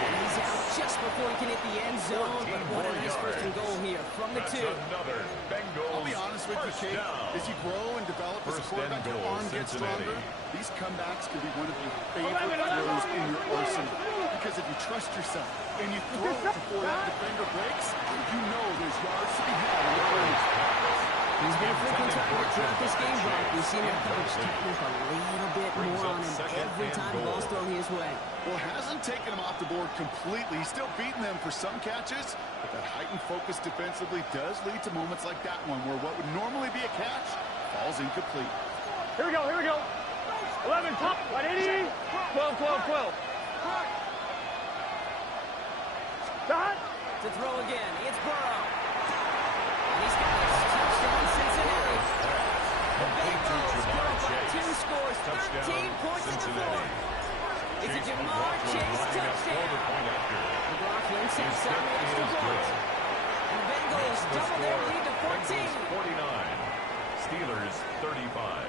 And he's out just before before he can hit the end zone, but what a nice first and goal here from the 2. Another Bengals. I'll be honest with you, Kate. As you grow and develop as a quarterback, your arm gets stronger. These comebacks can be one of your favorite throws in your arsenal. Because if you trust yourself and you throw it before that defender breaks, you know there's yards to be had in the range. He's been a frequent target throughout this game, Brock. We've seen that coverage tighten up a little bit more on him every time the ball's thrown his way. Well, hasn't taken him off the board completely. He's still beating them for some catches, but that heightened focus defensively does lead to moments like that one where what would normally be a catch falls incomplete. Here we go, here we go. 11, top, 180. 12, 12, 12. Shot. To throw again, it's Burrow. And he's got his touchdown, Cincinnati. The Bengals go up by 2 scores, 13 points to the 4. It's a Jamar Chase touchdown. McLaughlin sets up the extra point. And the Bengals double their lead to 14. 49. Steelers 35.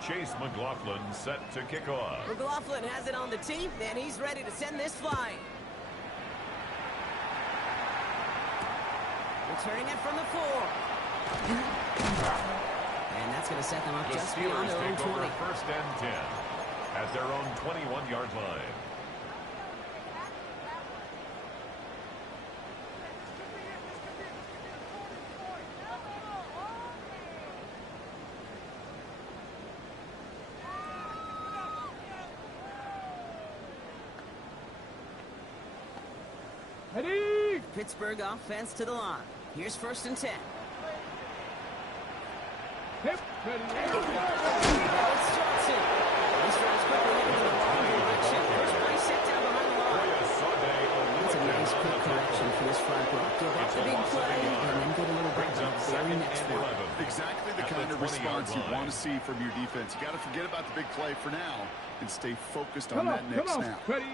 Chase McLaughlin set to kick off. McLaughlin has it on the team, and he's ready to send this flying. Returning it from the 4. And that's going to set them up just beyond their own 20. First and 10 at their own 21-yard line. Ready. Pittsburgh offense to the line. Here's first and 10. Hip. Ready. It's Johnson. This drives quickly into the wrong direction. First play set down behind the line. That's a nice quick correction for this front row. Give up the big play and then get a little bit of the very next one. Exactly the kind of response you want to see from your defense. You got to forget about the big play for now and stay focused on that next snap. Ready.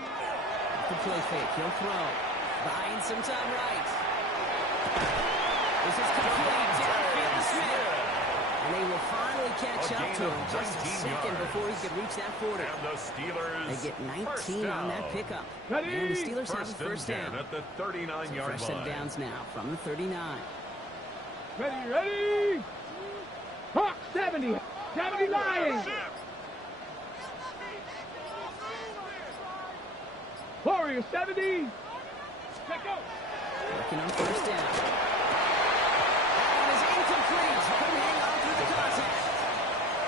The play fake. He'll throw. Buying some time right. This is complete. Downfield to Smith. And they will finally catch up to him just a second before he could reach that 40. And the Steelers They get 19 on that pickup. Ready. And the Steelers have a first down. At the 39-yard Fresh set of downs now from the 39. Ready, ready. Hawk 70. 70 Lions. Warriors 70. Let go. Working on first down. That one is incomplete. Couldn't hang on through the contact.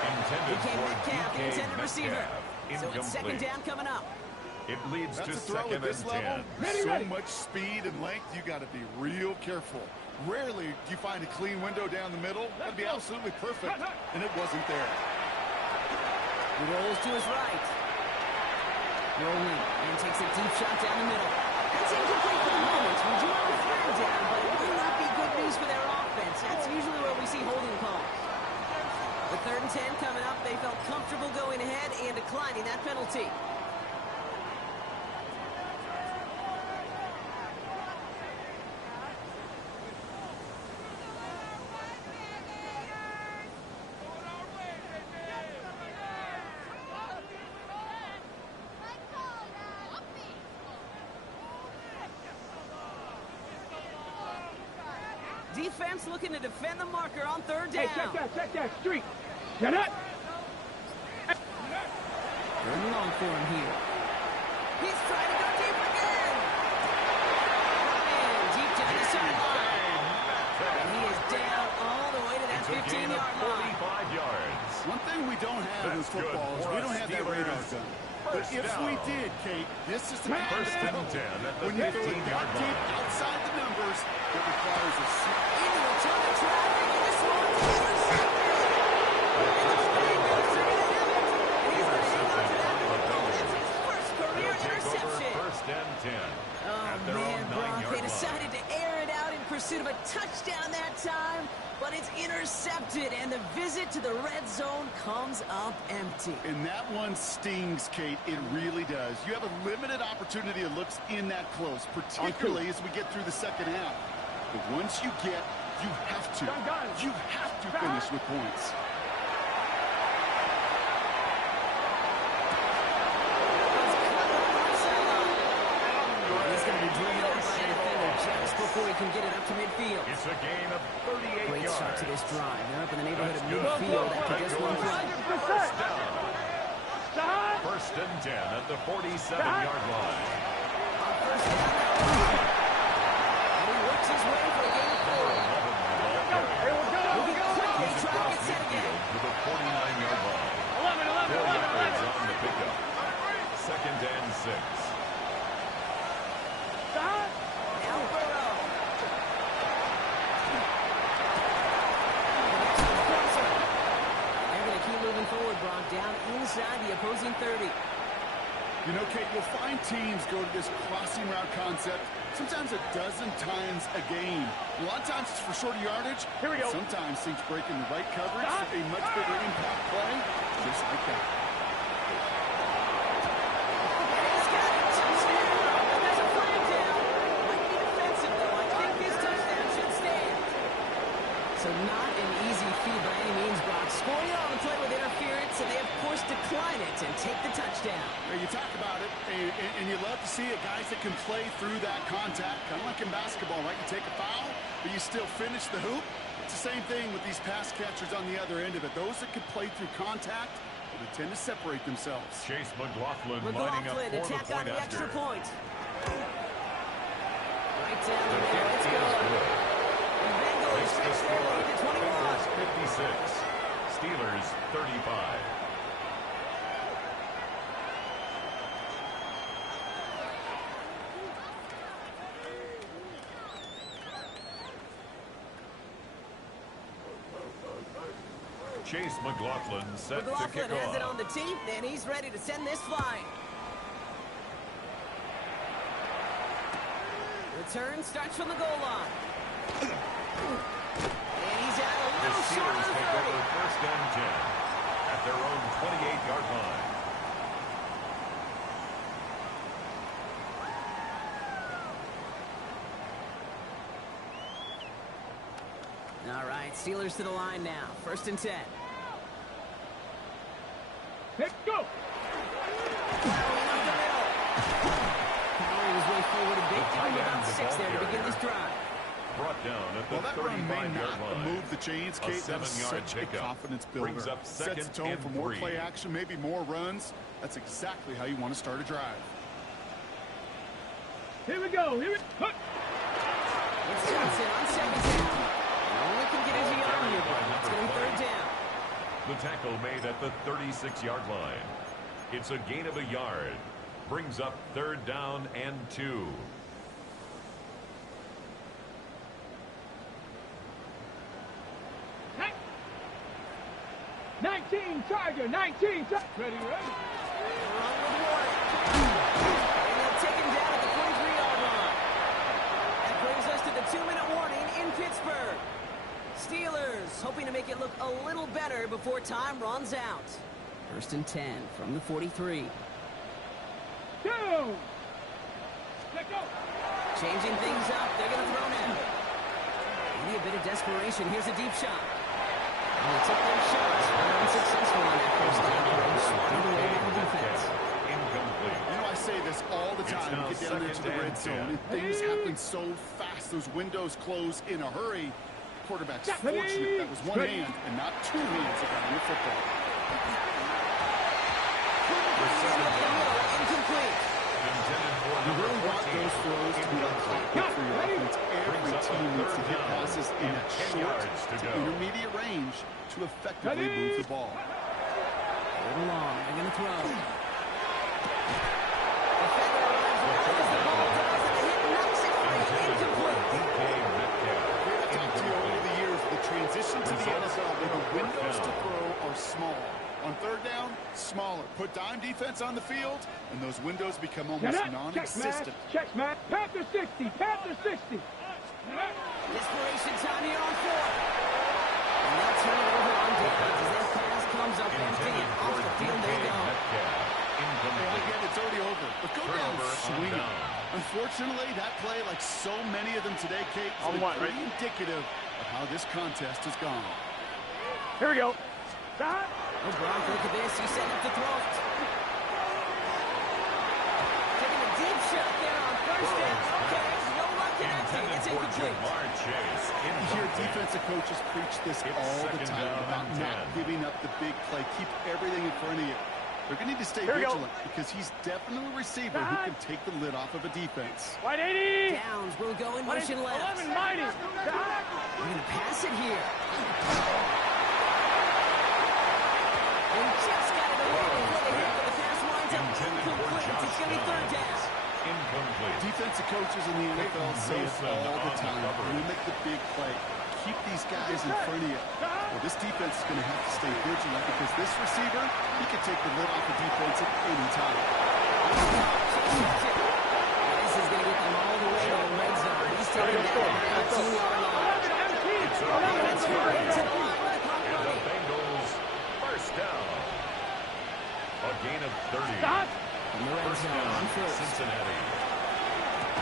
Intended Became for Metcalf, the DK intended receiver. Metcalf. So it's second Incomplete. down coming up. It leads That's to a throw second at this and level. 10. Ready, So ready. much speed and length, you got to be real careful. Rarely do you find a clean window down the middle. That'd be absolutely perfect, and it wasn't there. He rolls to his right. Rolling and takes a deep shot down the middle. That's incomplete for the moment. We do have a flag down, but it might not be good news for their offense. That's usually where we see holding calls. The 3rd and 10 coming up. They felt comfortable going ahead and declining that penalty. Defense looking to defend the marker on 3rd down. Hey, check that street. Get it. Third and long for him here. He's trying to go deep again. And deep down the sideline. And he is down all the way to that 15-yard line. 45 yards. One thing we don't have in That's football is good for we don't us have that radar Steelers. gun. But First if down. we did, Kate, this is the kind First of and 10 at the when you throw it 15-yard that deep line. outside the numbers, it requires a Into a ton of traffic, and this one's intercepted. And the Bengals are going to have it. And he's going to hang on to that football. That's his first career They'll take over interception. first and 10. Oh, at their man, own Brock, 9-yard they line. decided to air it out in pursuit of a touchdown that time, but it's intercepted, and the visit to the red zone comes up empty. And that one stings, Kate. It really does. You have a limited opportunity that looks in that close, particularly as we get through the second half. But once you get You have to. You have to finish with points. He's going to be driven out by a defender just before he can get it up to midfield. It's a gain of 38 Great yards. start to this drive. They're up in the neighborhood of midfield after just one play. First down. First and 10 at the 47-yard line. On first down. And he works his way for a gain of 4. Moving quickly, trying to get set again. To the 49-yard line. 4 yards on the pickup. Second and 6. Now Burrow. They're going to keep moving forward, Brock, down inside the opposing 30. You know, Kate, you'll find teams go to this crossing route concept sometimes a dozen times a game. A lot of times it's for shorter yardage. Here we go. Sometimes things break in the right coverage for a much bigger impact play, just like that. He's got it. Touchdown. There's a flag down. Might be defensive, though. I think this touchdown should stand. So not an easy feat by any means, Brock. Scoring on the play with interference, and they, of course, decline it and take the touchdown. You talk about it, and you love to see it, guys that can play through that contact, kind of like in basketball, right? You take a foul, but you still finish the hoop. It's the same thing with these pass catchers on the other end of it. Those that can play through contact, they tend to separate themselves. Chase McLaughlin lining up for the attack on point the extra after. point. Right down the The middle. It's 50 is good. good. The Bengals Makes the stretch their score. lead to 21. Bengals 56. Steelers 35. Chase McLaughlin set to McLaughlin kick has it off. on the tee, and he's ready to send this flying. Return starts from the goal line. And he's out a The little short Steelers of the take 30. over first and 10 at their own 28-yard line. All right, Steelers to the line now. First and 10. Let's go. Powering his way forward a bit, The giving him tight about end, the 6 ball there to begin carrier. this drive. Brought down at the Well, that run may 35-yard not line. move the chains, A Kate. That's 7-yard such a pickup. confidence builder. Brings up Sets second the tone and for more 3. play action, maybe more runs. That's exactly how you want to start a drive. Here we go. Here we go. It's Johnson on second down. Only can get his yard here, but it's going to be third down. The tackle made at the 36-yard line. It's a gain of a yard. Brings up third down and 2. Hey. 19 Tiger. 19 Tiger. Ready, ready. Run with Warren. And they'll take him down at the 43-yard line. That brings us to the 2-minute warning in Pittsburgh. Steelers hoping to make it look a little better before time runs out. First and 10 from the 43. Two. Let's go. Changing things up. They're going to throw now. Maybe a bit of desperation. Here's a deep shot. And they took their shots. Unsuccessful on that first down. Swatted away by the defense. Incomplete. You know, I say this all the It's time. now You get down there to second the red and zone, 10. and things happen so fast. Those windows close in a hurry. Quarterback's fortunate that was one hand and not two hands around the football. Incomplete. Intended for You number really want 14. those throws to be like clockwork for your offense. Every Brings up a team needs to third hit down passes in and that 10 short yards to to go. intermediate range to effectively move the ball. A little long. They're going to throw. I've talked to you over the years, the transition to the NFL where the windows to throw are small. On third down, smaller. Put dime defense on the field, and those windows become almost non-existent. Check, man. Panther 60. Panther 60. Desperation time here on 4. And they'll turn it over on downs as that pass comes up empty and off the field they go. Hey, I get it's already over, but go down Turnover on swinging. down. Unfortunately, that play, like so many of them today, Kate, On is what, pretty indicative of how this contest has gone. Here we go. Stop. Oh, Gronk, look at this. He's setting up to throw it. Taking a deep shot there on first down. Okay, no luck connecting. It's incomplete. You hear defensive coaches preach this all the time about not giving up the big play. Keep everything in front of you. They're going to need to stay vigilant because he's definitely a receiver who can take the lid off of a defense. 180. Downs will go in motion left. 11 mighty. We're going to pass it here. And just got it away before the hit, but the pass winds up incomplete. It's going to be third down. Incomplete. Defensive coaches in the NFL say it all the time. Limit the big play. Keep these guys in front of you. Well, this defense is going to have to stay vigilant because this receiver, he can take the lid off the defense at any time. This is going to get them all the way to the red zone. He's taking that at the 18-yard line. It's into the line with a pop And the running. Bengals first down. A gain of 30. Stop. From the red First zone down, on first. Cincinnati.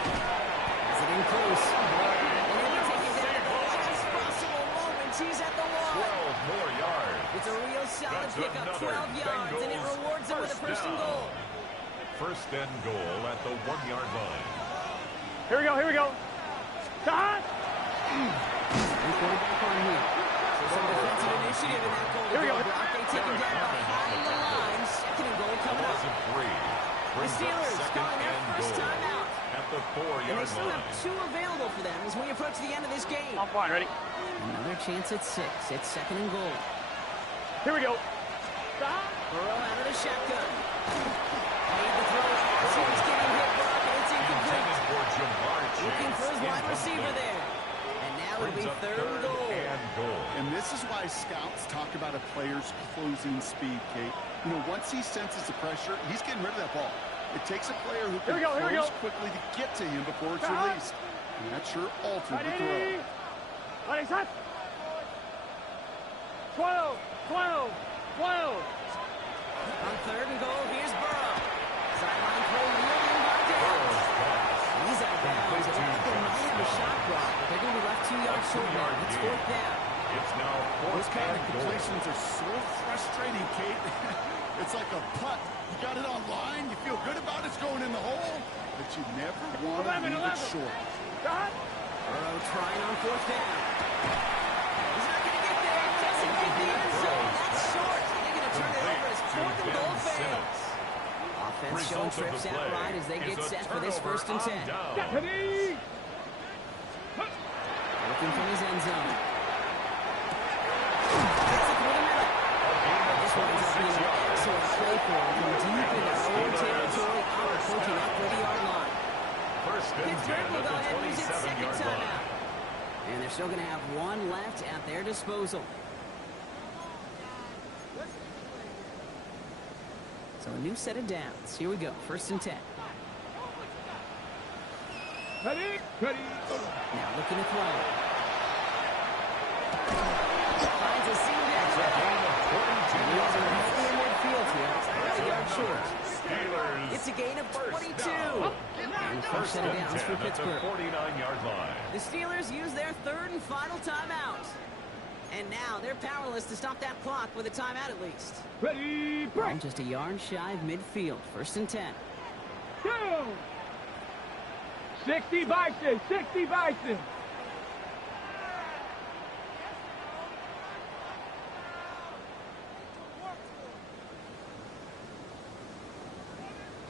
Has it in close. And he'll be taken down at the last possible moment. He's at the wall. 12 more yards. It's a real solid That's pickup, another 12 yards, and it Bengals rewards him with a first and down. goal. First and goal at the 1-yard line. Here we go. Here we go. Stop. And quarterback on here. So some defensive initiative in that goal. Here we go. Block. They take him down behind the line. Second and goal coming Loss up. of 3. The Brings up Steelers second calling their and first goal time out. at the And 4-yard they still line. have 2 available for them as we approach the end of this game. I'm fine. Ready. Another chance at 6. It's second and goal. Here we go. Stop. Burrow out of the shotgun. Made the throw as he was getting hit, Brock, and it's incomplete. Intended for Jamar Chase. Looking for his wide receiver Incomplete. there. And now it'll Brings be up third and goal. and goal. And this is why scouts talk about a player's closing speed, Kate. You know, once he senses the pressure, he's getting rid of that ball. It takes a player who can close quickly to get to him before it's released. And that sure altered the throw. 180. Stop. 12. 12. 12. On third and goal, here's Burrow. Sideline play yielding by Downs. He's out of bounds. It looks like they might have a shot block, but they're going to be left 2 yards short now. It's fourth down. It's now Those fourth kind of and goal. completions are so frustrating, Kate. It's like a putt. You got it on line. You feel good about it's going in the hole, but you never want to leave it short. Stop. Burrow trying on fourth down. He's not going to get there. Doesn't get the end zone. That's short. They're going to turn it over as fourth and goal fails. Offense showing trips out right as they get set for this first and 10. Deputy. Looking from his end zone. Gets it through the middle. This one is up being an excellent play for him from deep in their own territory, approaching up 30-yard line. First and 10 Pittsburgh will at go the ahead and use its second 27-yard line. timeout. And they're still going to have one left at their disposal. So a new set of downs. Here we go. First and 10. Ready. Ready. Now looking to throw. Finds a seam down the middle. And he's in midfield here. It's about a yard short. Steelers. It's a gain of 22. down. And first set of downs for at the Pittsburgh. 49-yard line. The Steelers use their third and final timeout. And now they're powerless to stop that clock with a timeout at least. Ready. Well, Break. just a yard shy of midfield. First and 10. Go. 60 Bison. 60 Bison.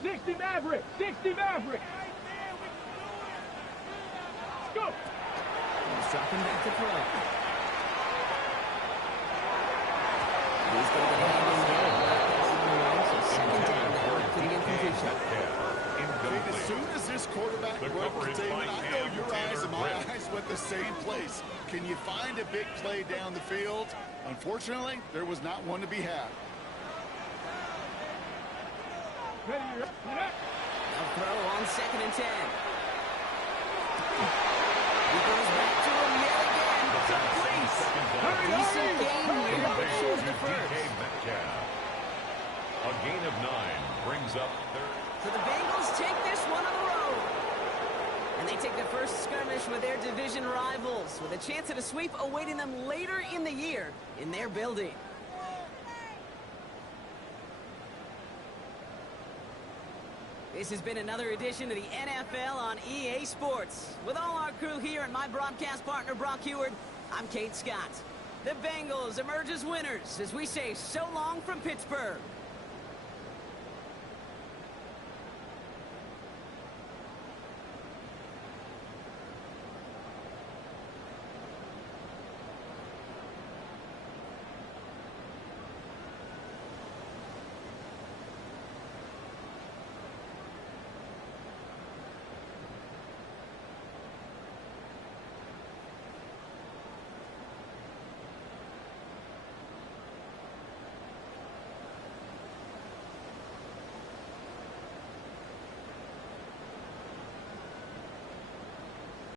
60 Maverick. 60 Maverick. Go. He's dropping back to throw. He's going to get a hand in there. So second down now after the incompletion. As soon as this quarterback The broke cover is containment, by I know Cam your eyes and my Taylor-Britt. eyes went the same place. Can you find a big play down the field? Unfortunately, there was not one to be had. Ready. Ready. A throw on second and 10. He goes back to him yet again. Complete. Decent gain here, but short of the first. A gain of 9 brings up third. So the Bengals take this one on the road. And they They take the first skirmish with their division rivals, with a chance at a sweep awaiting them later in the year in their building. This has been another edition of the NFL on EA Sports. With all our crew here and my broadcast partner, Brock Heward, I'm Kate Scott. The Bengals emerge as winners as we say so long from Pittsburgh.